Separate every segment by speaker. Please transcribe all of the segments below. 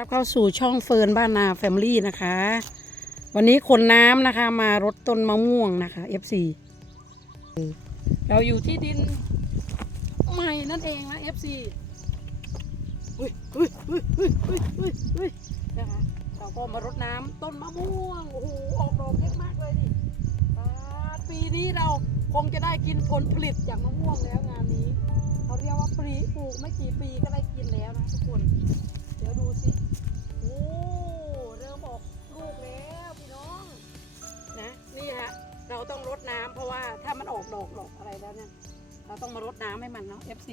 Speaker 1: รับเข้าสู่ช่องเฟิร์นบ้านนาแฟมิลี่นะคะ วันนี้ขนน้ำนะคะ มารดต้นมะม่วงนะคะ FC เราอยู่ที่ดินใหม่นั่นเองนะ FC อุ้ยอุ้ยอุ้ยอุ้ยอุ้ยอุ้ยอุ้ยนะคะเราก็มารดน้ำต้นมะม่วงโอ้โหออกดอกเยอะมากเลยดิปีนี้เราคงจะได้กินผลผลิตจากมะม่วงแล้วงานนี้เขาเรียกว่าปลีปลูกไม่กี่ปีก็ได้กินแล้วนะทุกคน ดี๋ยวดูสิโอ้เริ่มออกลูกแล้วพี่น้องนะนี่ฮะเราต้องรดน้ำเพราะว่าถ้ามันออกดอกดอกอะไรแล้วเนี่ยเราต้องมารดน้ำให้มันเนาะ FC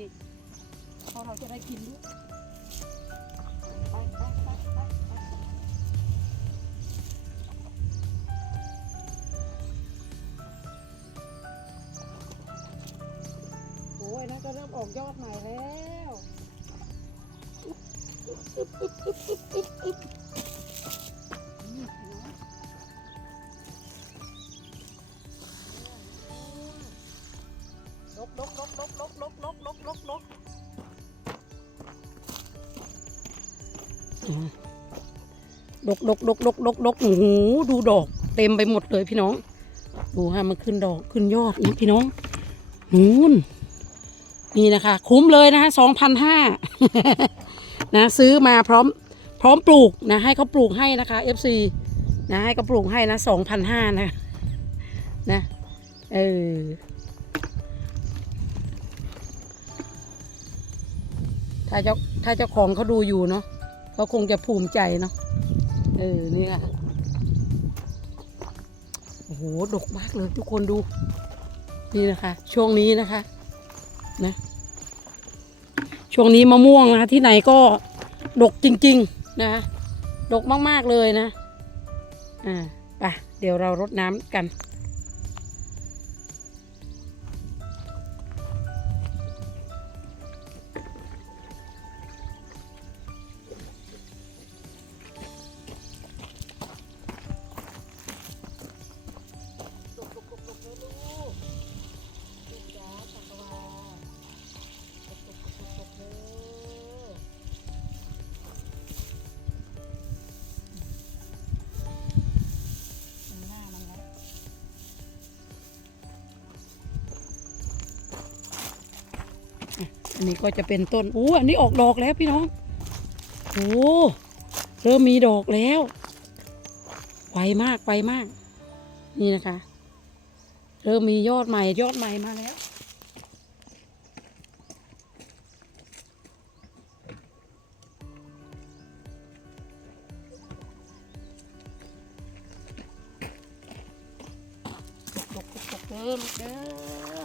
Speaker 1: เพราะเราจะได้กินด้วยไปไปไปไปโอ้ยนะก็เริ่มออกยอดใหม่แล้ว นี่พี่น้องลกลกลกลกลกลกลกลกลกลกอืมลกลกลกลกลกลกโอ้โหดูดอก เต็มไปหมดเลยพี่น้อง ดูฮะมันขึ้นดอกขึ้นยอดนี่พี่น้องนู่นนี่นะคะ คุ้มเลยนะคะสองพันห้า นะซื้อมาพร้อมพร้อมปลูกนะให้เขาปลูกให้นะคะ FC นะให้เขาปลูกให้นะสองพันห้านะนะเออถ้าเจ้าถ้าเจ้าของเขาดูอยู่เนาะเขาคงจะภูมิใจเนาะเออนี่ค่ะโอ้โหดกมากเลยทุกคนดู นี่นะคะ ช่วงนี้นะคะ นะ ช่วงนี้มะม่วงนะที่ไหนก็ดกจริง ๆ นะดกมากๆเลยนะ อ่า ไป เดี๋ยวเรารดน้ำกัน อันนี้ก็จะเป็นต้นอู้อันนี้ออกดอกแล้วพี่น้องโอ้เริ่มมีดอกแล้วไวมากไวมาก นี่นะคะ เริ่มมียอดใหม่ยอดใหม่มาแล้วเด้อลูกเด้อ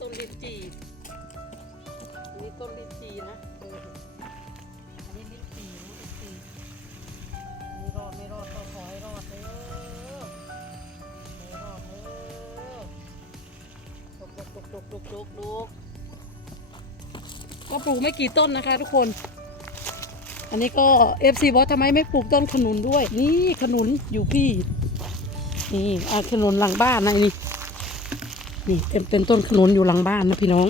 Speaker 1: ต้นลิ้นจี่อันนี้ต้นลิ้นจี่นะอันนี้ลิ้นจี่นะลิ้นจี่ไม่รอดไม่รอดก็ขอให้รอดเด้อไม่รอดเด้อตกตกตกตกตกตกตกก็ปลูกไม่กี่ต้นนะคะ ทุกคน อันนี้ก็เอฟซีบอกทำไมไม่ปลูกต้นขนุนด้วย นี่ขนุนอยู่พี่ นี่อะขนุนหลังบ้านนะนี่ นี่เป็นเป็นต้นขนุนอยู่หลังบ้านนะพี่น้อง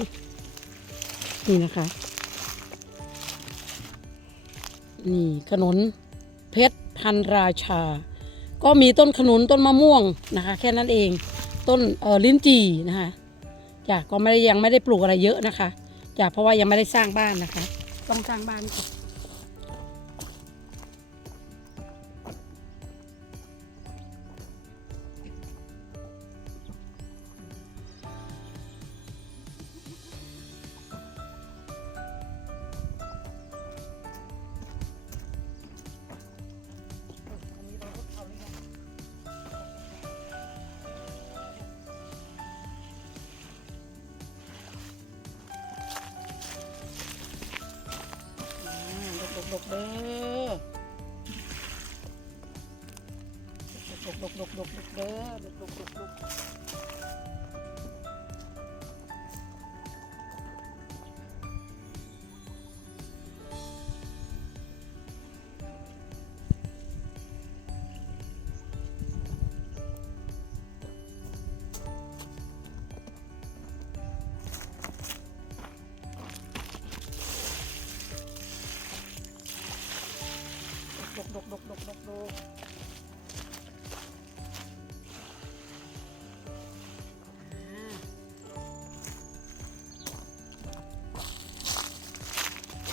Speaker 1: นี่นะคะ นี่ขนุนเพชรพันราชา ก็มีต้นขนุนต้นมะม่วงนะคะ แค่นั้นเอง ต้นเออลิ้นจี่นะคะจ้ะก็ไม่ได้ยังไม่ได้ปลูกอะไรเยอะนะคะจ้ะเพราะว่ายังไม่ได้สร้างบ้านนะคะ ต้องสร้างบ้านก่อน ดกเด้อดกดกดกดกดกเด้อดกดกดก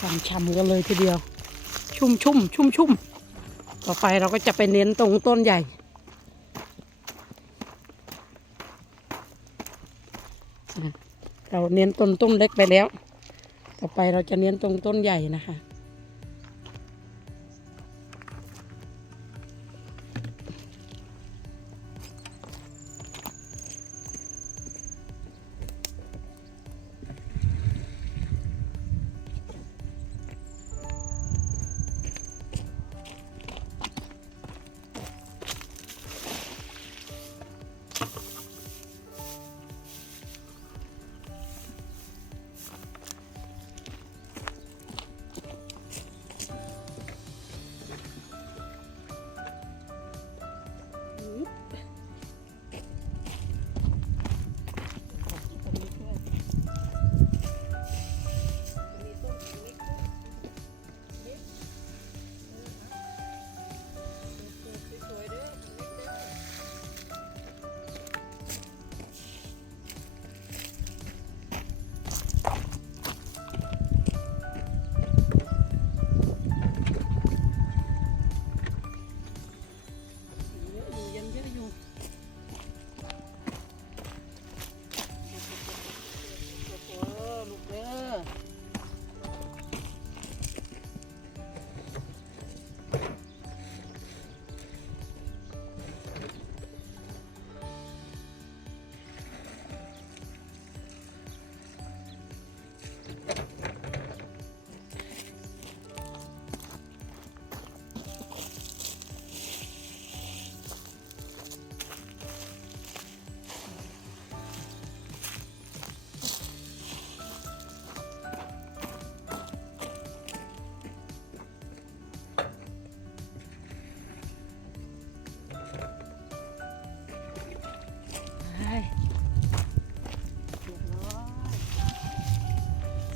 Speaker 1: ช่ำช่ำๆกันเลยทีเดียว ชุ่มชุ่มชุ่มชุ่มต่อไปเราก็จะไปเน้นตรงต้นใหญ่ เราเน้นต้นต้นเล็กไปแล้ว ต่อไปเราจะเน้นตรงต้นใหญ่นะคะ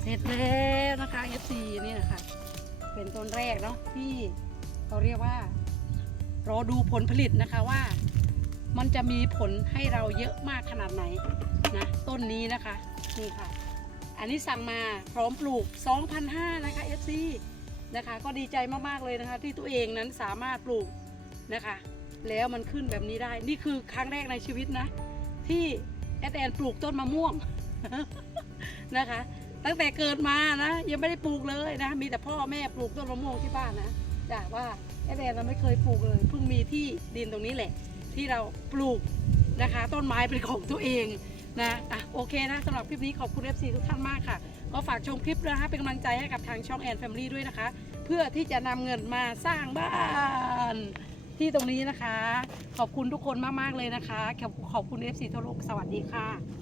Speaker 1: เสร็จแล้วนะคะ F4 นี่นะคะ เป็นต้นแรกเนาะที่เขาเรียกว่า รอดูผลผลิตนะคะว่า มันจะมีผลให้เราเยอะมากขนาดไหนนะ ต้นนี้นะคะ นี่ค่ะ อันนี้สั่งมาพร้อมปลูก 2,500นะคะ FC นะคะ ก็ดีใจมาก ๆ เลยนะคะ ที่ตัวเองนั้นสามารถปลูกนะคะ แล้วมันขึ้นแบบนี้ได้ นี่คือครั้งแรกในชีวิตนะ ที่แอดแอนปลูกต้นมะม่วงนะคะ ตั้งแต่เกิดมานะยังไม่ได้ปลูกเลยนะ มีแต่พ่อแม่ปลูกต้นมะม่วงที่บ้านนะจ้ะว่าแอดแอนเราไม่เคยปลูกเลยเพิ่งมีที่ดินตรงนี้แหละ ที่เราปลูกนะคะ ต้นไม้เป็นของตัวเองนะอะโอเคนะสำหรับคลิปนี้ขอบคุณ FC ทุกท่านมากค่ะ ก็ฝากชมคลิปนะคะเป็นกำลังใจให้กับทางช่องแอนแฟมิลี่ด้วยนะคะ เพื่อที่จะนำเงินมาสร้างบ้าน ที่ตรงนี้นะคะ ขอบคุณทุกคนมาก ๆ เลยนะคะ ขอบขอบคุณ FC ทั่วโลกสวัสดีค่ะ